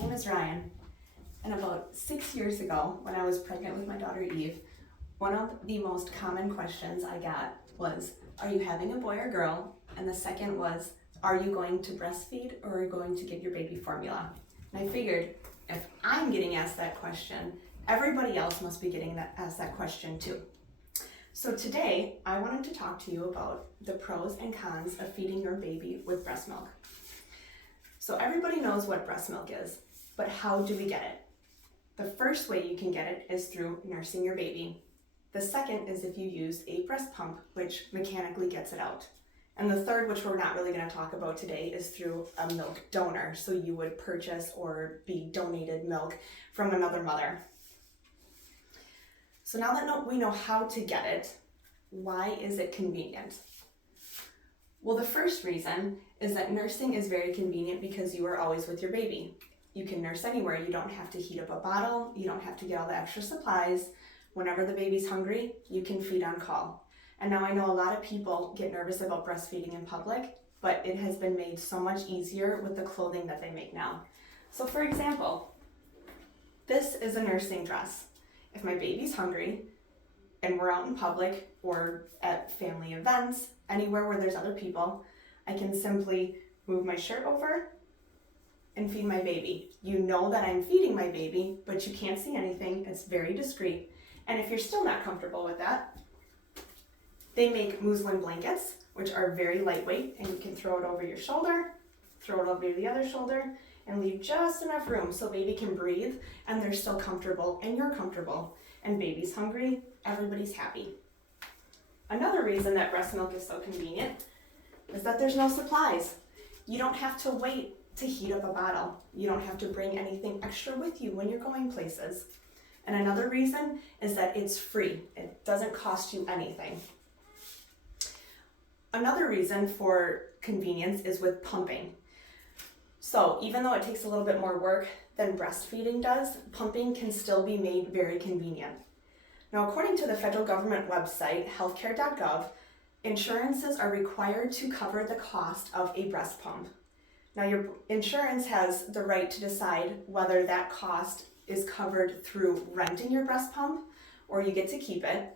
name is Ryan, and about 6 years ago, when I was pregnant with my daughter Eve, one of the most common questions I got was, are you having a boy or girl? And the second was, are you going to breastfeed or are you going to give your baby formula? And I figured, if I'm getting asked that question, everybody else must be getting asked that question too. So today, I wanted to talk to you about the pros and cons of feeding your baby with breast milk. So everybody knows what breast milk is, but how do we get it? The first way you can get it is through nursing your baby. The second is if you use a breast pump, which mechanically gets it out. And the third, which we're not really going to talk about today, is through a milk donor. So you would purchase or be donated milk from another mother. So now that we know how to get it, why is it convenient? Well, the first reason is that nursing is very convenient because you are always with your baby. You can nurse anywhere. You don't have to heat up a bottle. You don't have to get all the extra supplies. Whenever the baby's hungry, you can feed on call. And now I know a lot of people get nervous about breastfeeding in public, but it has been made so much easier with the clothing that they make now. So for example, this is a nursing dress. If my baby's hungry and we're out in public or at family events, anywhere where there's other people, I can simply move my shirt over and feed my baby. You know that I'm feeding my baby, but you can't see anything. It's very discreet. And if you're still not comfortable with that, they make muslin blankets, which are very lightweight, and you can throw it over your shoulder, throw it over the other shoulder, and leave just enough room so baby can breathe and they're still comfortable and you're comfortable. And baby's hungry, everybody's happy. Another reason that breast milk is so convenient is that there's no supplies. You don't have to wait to heat up a bottle. You don't have to bring anything extra with you when you're going places. And another reason is that it's free. It doesn't cost you anything. Another reason for convenience is with pumping. So even though it takes a little bit more work than breastfeeding does, pumping can still be made very convenient. Now, according to the federal government website, healthcare.gov, insurances are required to cover the cost of a breast pump. Now, your insurance has the right to decide whether that cost is covered through renting your breast pump or you get to keep it.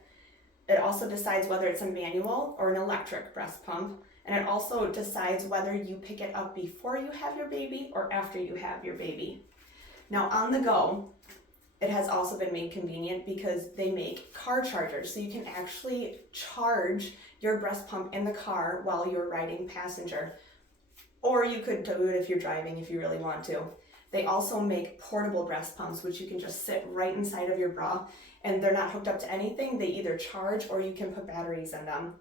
It also decides whether it's a manual or an electric breast pump, and it also decides whether you pick it up before you have your baby or after you have your baby. Now, on the go, it has also been made convenient because they make car chargers, so you can actually charge your breast pump in the car while you're riding passenger. Or you could do it if you're driving if you really want to. They also make portable breast pumps, which you can just sit right inside of your bra, and they're not hooked up to anything. They either charge or you can put batteries in them.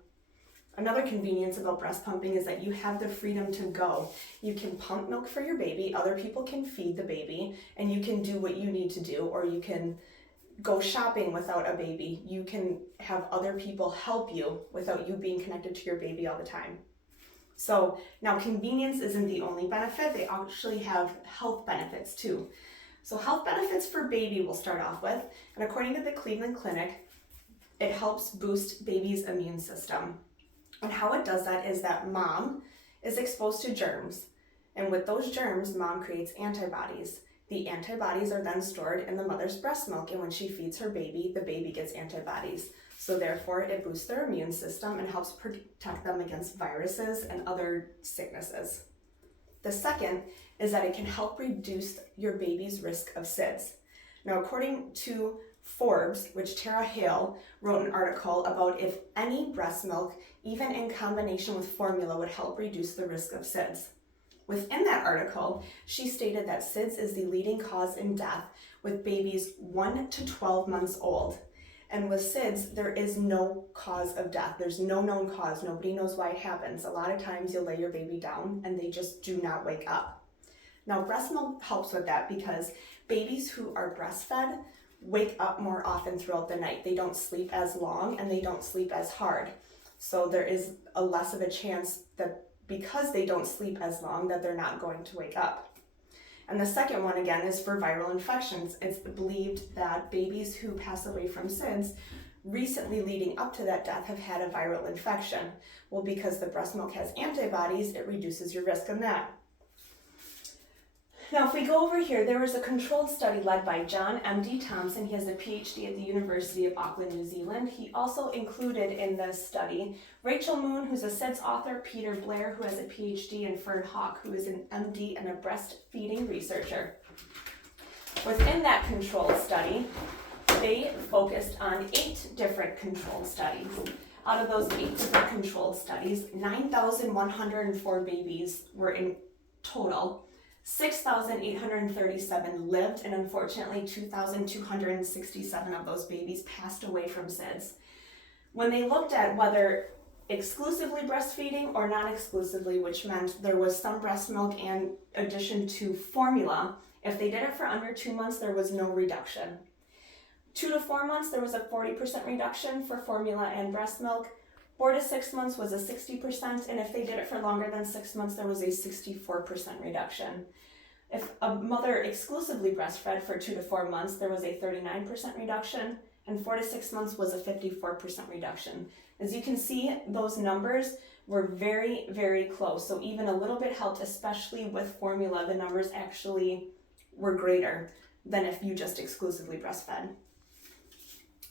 Another convenience about breast pumping is that you have the freedom to go. You can pump milk for your baby, other people can feed the baby, and you can do what you need to do, or you can go shopping without a baby. You can have other people help you without you being connected to your baby all the time. So now convenience isn't the only benefit, they actually have health benefits too. So health benefits for baby we'll start off with, and according to the Cleveland Clinic, it helps boost baby's immune system. And how it does that is that mom is exposed to germs, and with those germs, mom creates antibodies. The antibodies are then stored in the mother's breast milk, and when she feeds her baby, the baby gets antibodies. So therefore, it boosts their immune system and helps protect them against viruses and other sicknesses. The second is that it can help reduce your baby's risk of SIDS. Now, according to Forbes, which Tara Hale wrote an article about if any breast milk, even in combination with formula, would help reduce the risk of SIDS. Within that article, she stated that SIDS is the leading cause in death with babies 1 to 12 months old. And with SIDS, there is no cause of death. There's no known cause. Nobody knows why it happens. A lot of times you'll lay your baby down and they just do not wake up. Now, breast milk helps with that because babies who are breastfed wake up more often throughout the night. They don't sleep as long and they don't sleep as hard. So there is a less of a chance that because they don't sleep as long that they're not going to wake up. And the second one, again, is for viral infections. It's believed that babies who pass away from SIDS recently leading up to that death have had a viral infection. Well, because the breast milk has antibodies, it reduces your risk on that. Now, if we go over here, there was a controlled study led by John M.D. Thompson. He has a PhD at the University of Auckland, New Zealand. He also included in this study Rachel Moon, who's a SIDS author, Peter Blair, who has a PhD, and Fern Hawk, who is an MD and a breastfeeding researcher. Within that controlled study, they focused on 8 different controlled studies. Out of those 8 different controlled studies, 9,104 babies were in total. 6,837 lived, and unfortunately 2,267 of those babies passed away from SIDS. When they looked at whether exclusively breastfeeding or non-exclusively, which meant there was some breast milk and addition to formula, if they did it for under 2 months, there was no reduction. 2 to 4 months, there was a 40% reduction for formula and breast milk. 4 to 6 months was a 60%, and if they did it for longer than 6 months, there was a 64% reduction. If a mother exclusively breastfed for 2 to 4 months, there was a 39% reduction, and 4 to 6 months was a 54% reduction. As you can see, those numbers were very, very close. So even a little bit helped, especially with formula. The numbers actually were greater than if you just exclusively breastfed.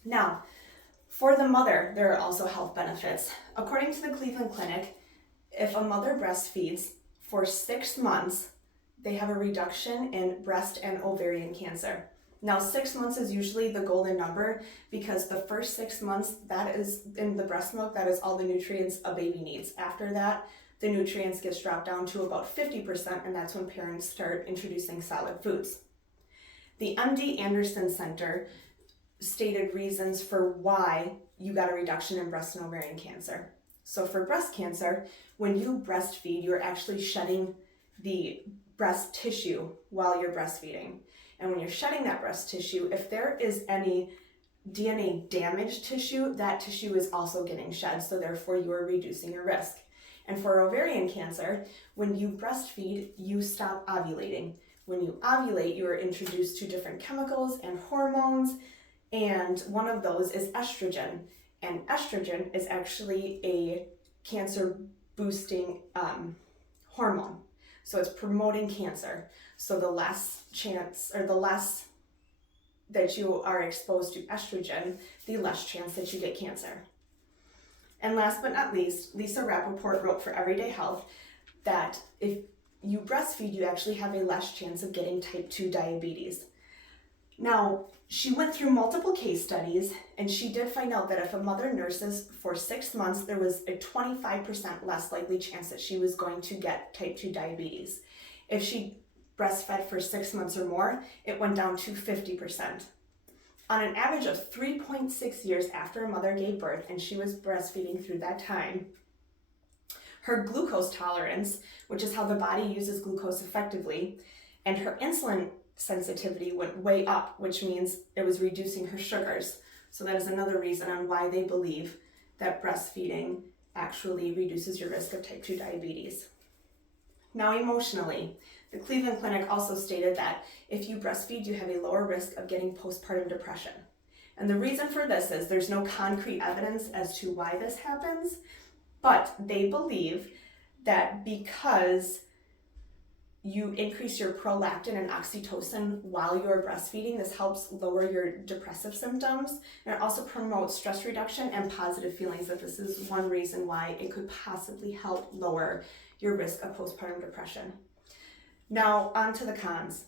Now, for the mother, there are also health benefits. According to the Cleveland Clinic, if a mother breastfeeds for 6 months, they have a reduction in breast and ovarian cancer. Now, 6 months is usually the golden number because the first 6 months, that is in the breast milk, that is all the nutrients a baby needs. After that, the nutrients gets dropped down to about 50%, and that's when parents start introducing solid foods. The MD Anderson Center stated reasons for why you got a reduction in breast and ovarian cancer. So for breast cancer, when you breastfeed, you're actually shedding the breast tissue while you're breastfeeding. And when you're shedding that breast tissue, if there is any DNA damaged tissue, that tissue is also getting shed, so therefore you are reducing your risk. And for ovarian cancer, when you breastfeed, you stop ovulating. When you ovulate, you are introduced to different chemicals and hormones, and one of those is estrogen. And estrogen is actually a cancer boosting hormone. So it's promoting cancer. So the less chance, or the less that you are exposed to estrogen, the less chance that you get cancer. And last but not least, Lisa Rappaport wrote for Everyday Health that if you breastfeed, you actually have a less chance of getting type 2 diabetes. Now, she went through multiple case studies, and she did find out that if a mother nurses for 6 months, there was a 25% less likely chance that she was going to get type 2 diabetes. If she breastfed for 6 months or more, it went down to 50%. On an average of 3.6 years after a mother gave birth, and she was breastfeeding through that time, her glucose tolerance, which is how the body uses glucose effectively, and her insulin sensitivity went way up, which means it was reducing her sugars. So that is another reason on why they believe that breastfeeding actually reduces your risk of type 2 diabetes. Now, emotionally, the Cleveland Clinic also stated that if you breastfeed, you have a lower risk of getting postpartum depression. And the reason for this is there's no concrete evidence as to why this happens, but they believe that because you increase your prolactin and oxytocin while you're breastfeeding, this helps lower your depressive symptoms, and it also promotes stress reduction and positive feelings. That this is one reason why it could possibly help lower your risk of postpartum depression. Now, on to the cons.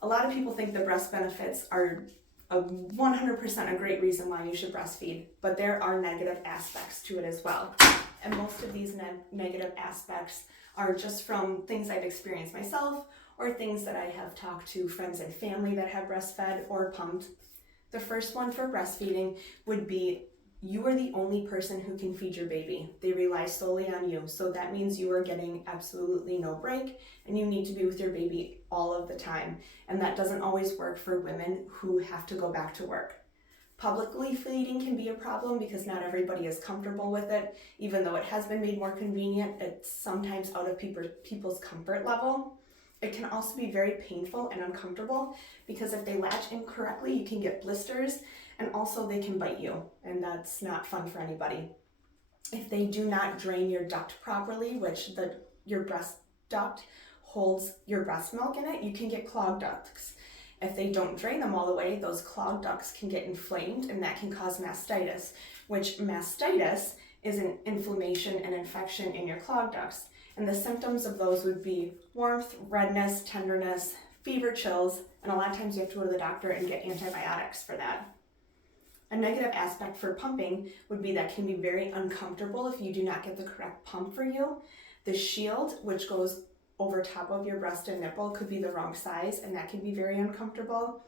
A lot of people think the breast benefits are 100% a great reason why you should breastfeed, but there are negative aspects to it as well. And most of these negative aspects are just from things I've experienced myself or things that I have talked to friends and family that have breastfed or pumped. The first one for breastfeeding would be you are the only person who can feed your baby. They rely solely on you. So that means you are getting absolutely no break, and you need to be with your baby all of the time. And that doesn't always work for women who have to go back to work. Publicly feeding can be a problem because not everybody is comfortable with it. Even though it has been made more convenient, it's sometimes out of people's comfort level. It can also be very painful and uncomfortable because if they latch incorrectly, you can get blisters, and also they can bite you, and that's not fun for anybody. If they do not drain your duct properly, which your breast duct holds your breast milk in it, you can get clogged ducts. If they don't drain them all the way, those clogged ducts can get inflamed, and that can cause mastitis, which mastitis is an inflammation and infection in your clogged ducts. And the symptoms of those would be warmth, redness, tenderness, fever, chills, and a lot of times you have to go to the doctor and get antibiotics for that. A negative aspect for pumping would be that it can be very uncomfortable if you do not get the correct pump for you. The shield, which goes over top of your breast and nipple, could be the wrong size, and that can be very uncomfortable.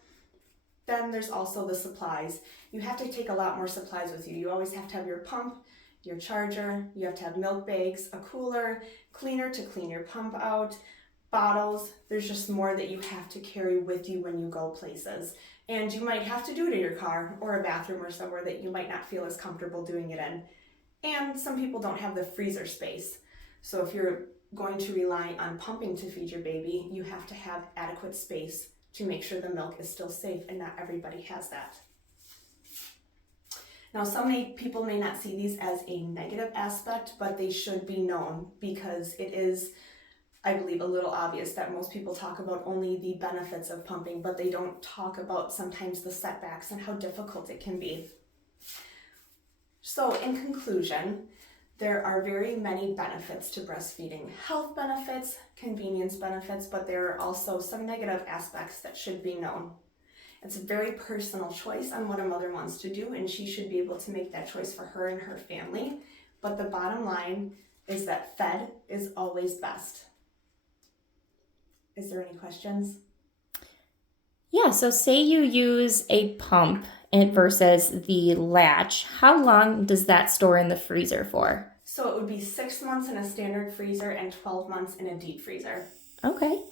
Then there's also the supplies. You have to take a lot more supplies with you. You always have to have your pump, your charger, you have to have milk bags, a cooler, cleaner to clean your pump out, bottles. There's just more that you have to carry with you when you go places. And you might have to do it in your car or a bathroom or somewhere that you might not feel as comfortable doing it in. And some people don't have the freezer space. So if you're going to rely on pumping to feed your baby, you have to have adequate space to make sure the milk is still safe, and not everybody has that. Now, people may not see these as a negative aspect, but they should be known, because it is, I believe, a little obvious that most people talk about only the benefits of pumping, but they don't talk about sometimes the setbacks and how difficult it can be. So in conclusion, there are very many benefits to breastfeeding. Health benefits, convenience benefits, but there are also some negative aspects that should be known. It's a very personal choice on what a mother wants to do, and she should be able to make that choice for her and her family. But the bottom line is that fed is always best. Is there any questions? Yeah, so say you use a pump versus the latch. How long does that store in the freezer for? So it would be 6 months in a standard freezer and 12 months in a deep freezer. Okay.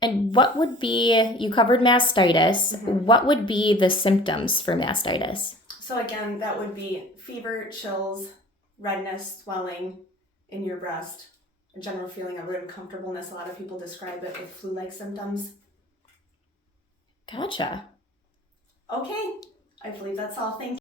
And what would be, you covered mastitis, what would be the symptoms for mastitis? So again, that would be fever, chills, redness, swelling in your breast, a general feeling of uncomfortableness. A lot of people describe it with flu-like symptoms. Gotcha. Okay, I believe that's all. Thank you.